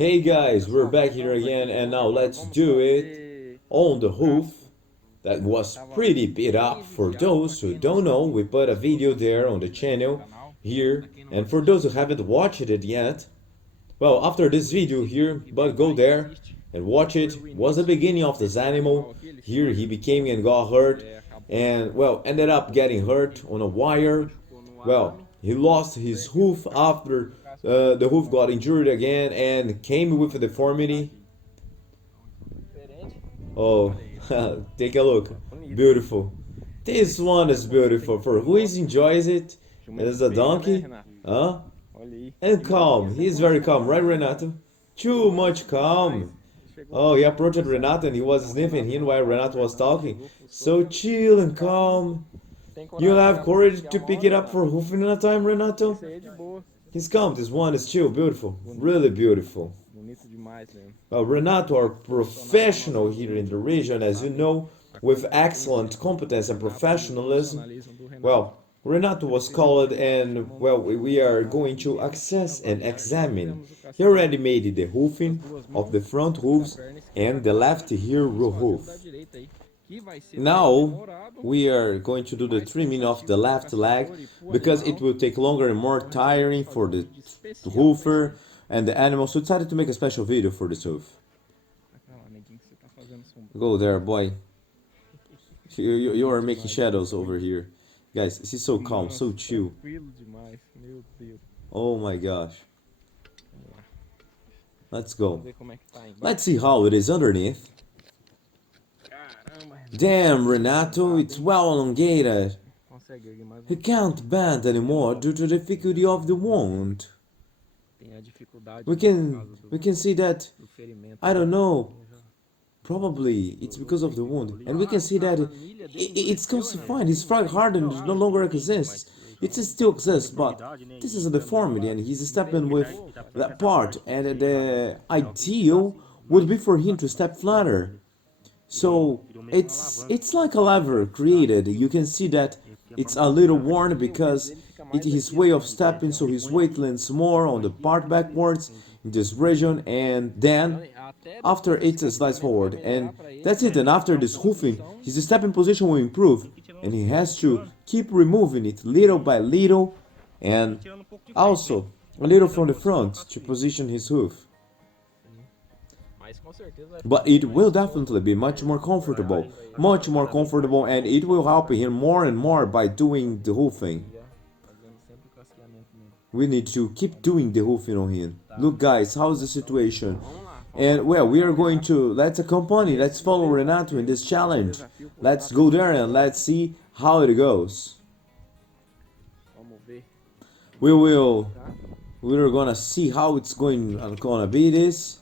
Hey guys, we're back here again and now let's do it on the hoof that was pretty beat up. For those who don't know, we put a video there on the channel here, and for those who haven't watched it yet, well, after this video here, but go there and watch it. Was the beginning of this animal. Here he became and got hurt and well, ended up getting hurt on a wire. Well, he lost his hoof after the hoof got injured again and came with a deformity. Oh, take a look. Beautiful. This one is beautiful. For who is enjoys it? It is a donkey. Huh? And calm. He's very calm, right, Renato? Too much calm. Oh, he approached Renato and he was sniffing him while Renato was talking. So chill and calm. You'll have courage to pick it up for hoofing in a time, Renato? He's calm. This one is chill, beautiful. Really beautiful. Well, Renato are professional here in the region, as you know, with excellent competence and professionalism. Well, Renato was called and, well, we are going to access and examine. He already made the hoofing of the front hooves and the left rear hoof. Now we are going to do the trimming of the left leg because it will take longer and more tiring for the hoofer and the animal, so decided to make a special video for this hoof. Go there, boy. You are making shadows over here. Guys, he's so calm, so chill. Oh my gosh. Let's go. Let's see how it is underneath. Damn, Renato, it's well elongated. He can't bend anymore due to the difficulty of the wound. We can see that, I don't know, probably it's because of the wound. And we can see that it's calcified, his frag hardened, no longer exists. It still exists, but this is a deformity and he's stepping with that part. And the ideal would be for him to step flatter. So it's like a lever created. You can see that it's a little worn because it is his way of stepping, so his weight lands more on the part backwards in this region, and then after it slides forward, and that's it. And after this hoofing, his stepping position will improve, and he has to keep removing it little by little, and also a little from the front to position his hoof. But it will definitely be much more comfortable, and it will help him more and more by doing the hoofing. We need to keep doing the hoofing on him. Look guys, how's the situation? And well, we are going to, let's accompany, let's follow Renato in this challenge. Let's go there and let's see how it goes. We're gonna see how it's gonna be this.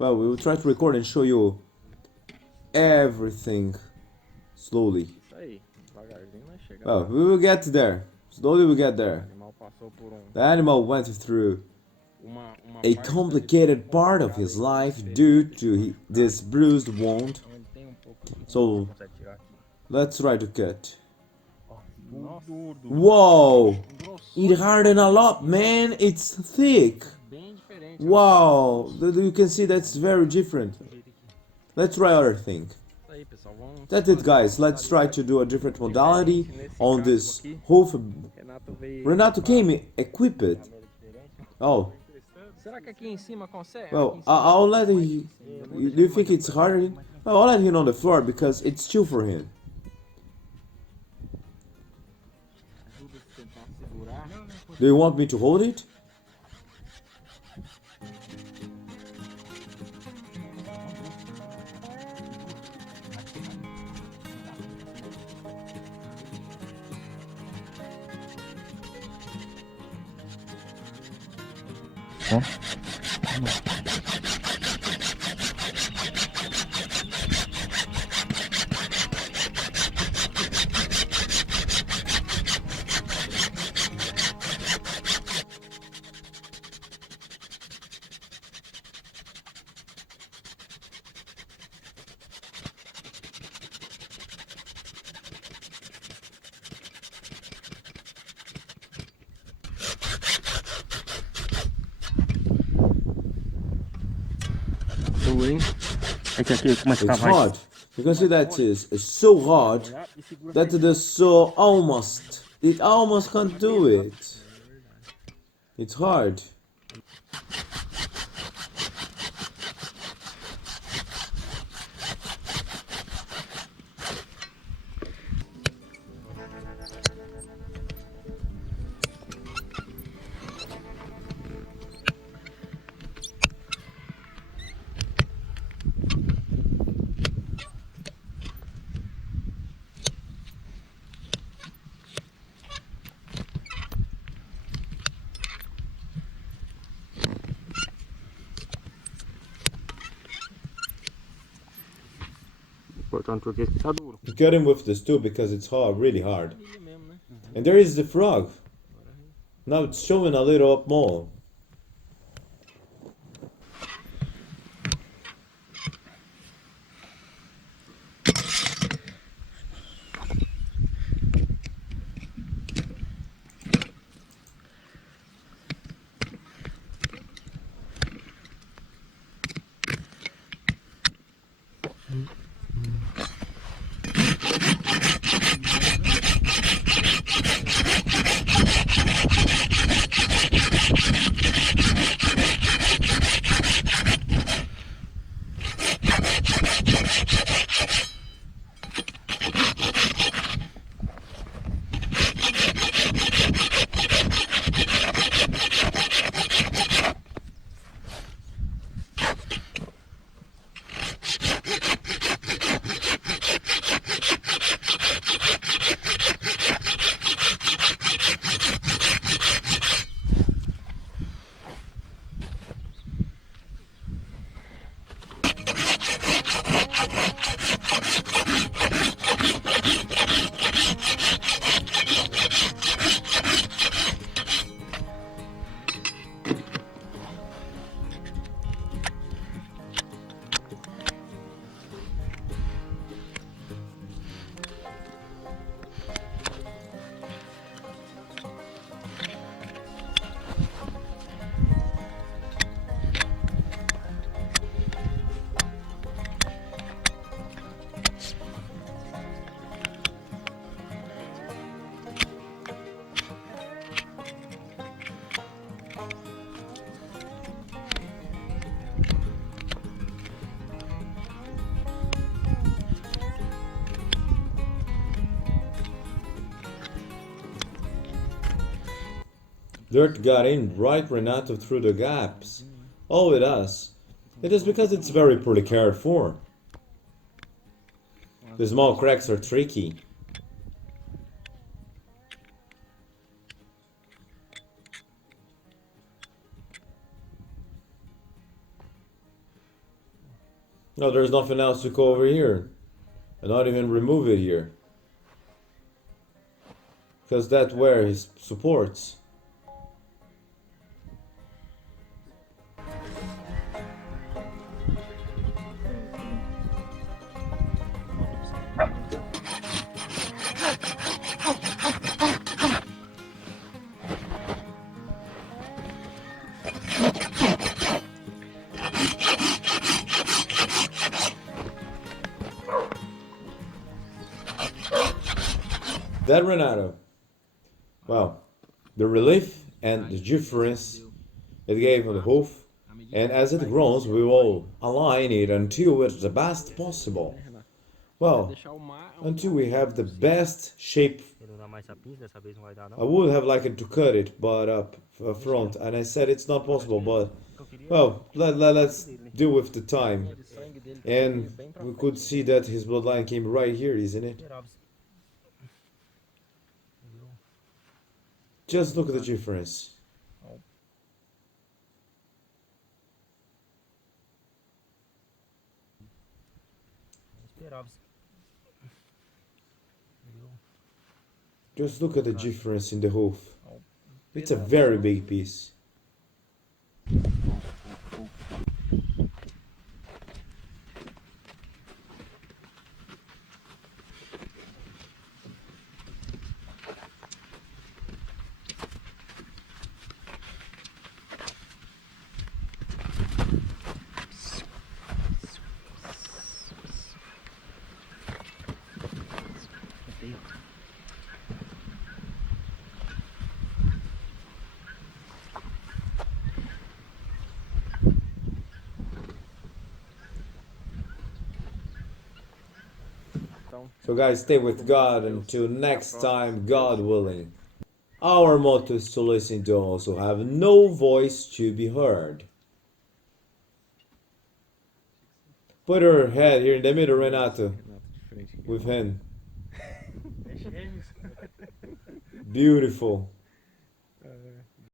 Well, we will try to record and show you everything slowly. Well, we will get there. Slowly we get there. The animal went through a complicated part of his life due to this bruised wound. So, let's try to cut. Whoa! It hardened a lot, man. It's thick. Wow, you can see that's very different. Let's try other thing. That's it guys, let's try to do a different modality on this hoof. Renato came equipped. Oh. Well, I'll let him. Do you think it's harder? Well, I'll let him on the floor because it's chill for him. Do you want me to hold it? Huh? It's hard. You can see that it's so hard that the saw it almost can't do it. It's hard. Cut him with this too because it's hard, really hard. And there is the frog. Now it's showing a little up more. Dirt got in right Renato through the gaps. Oh, it does. It is because it's very poorly cared for. The small cracks are tricky. No, there's nothing else to go over here. And not even remove it here. Because that's where he supports. That Renato. Well, the relief and the difference it gave on the hoof, and as it grows, we will align it until it's the best possible. Well, until we have the best shape. I would have liked to cut it, but up front, and I said it's not possible, but well, let's deal with the time. And we could see that his bloodline came right here, isn't it? Just look at the difference. Just look at the difference in the hoof. It's a very big piece. So guys, stay with God until next time, God willing. Our motto is to listen to those who have no voice to be heard. Put her head here in the middle, Renato, with him. Beautiful.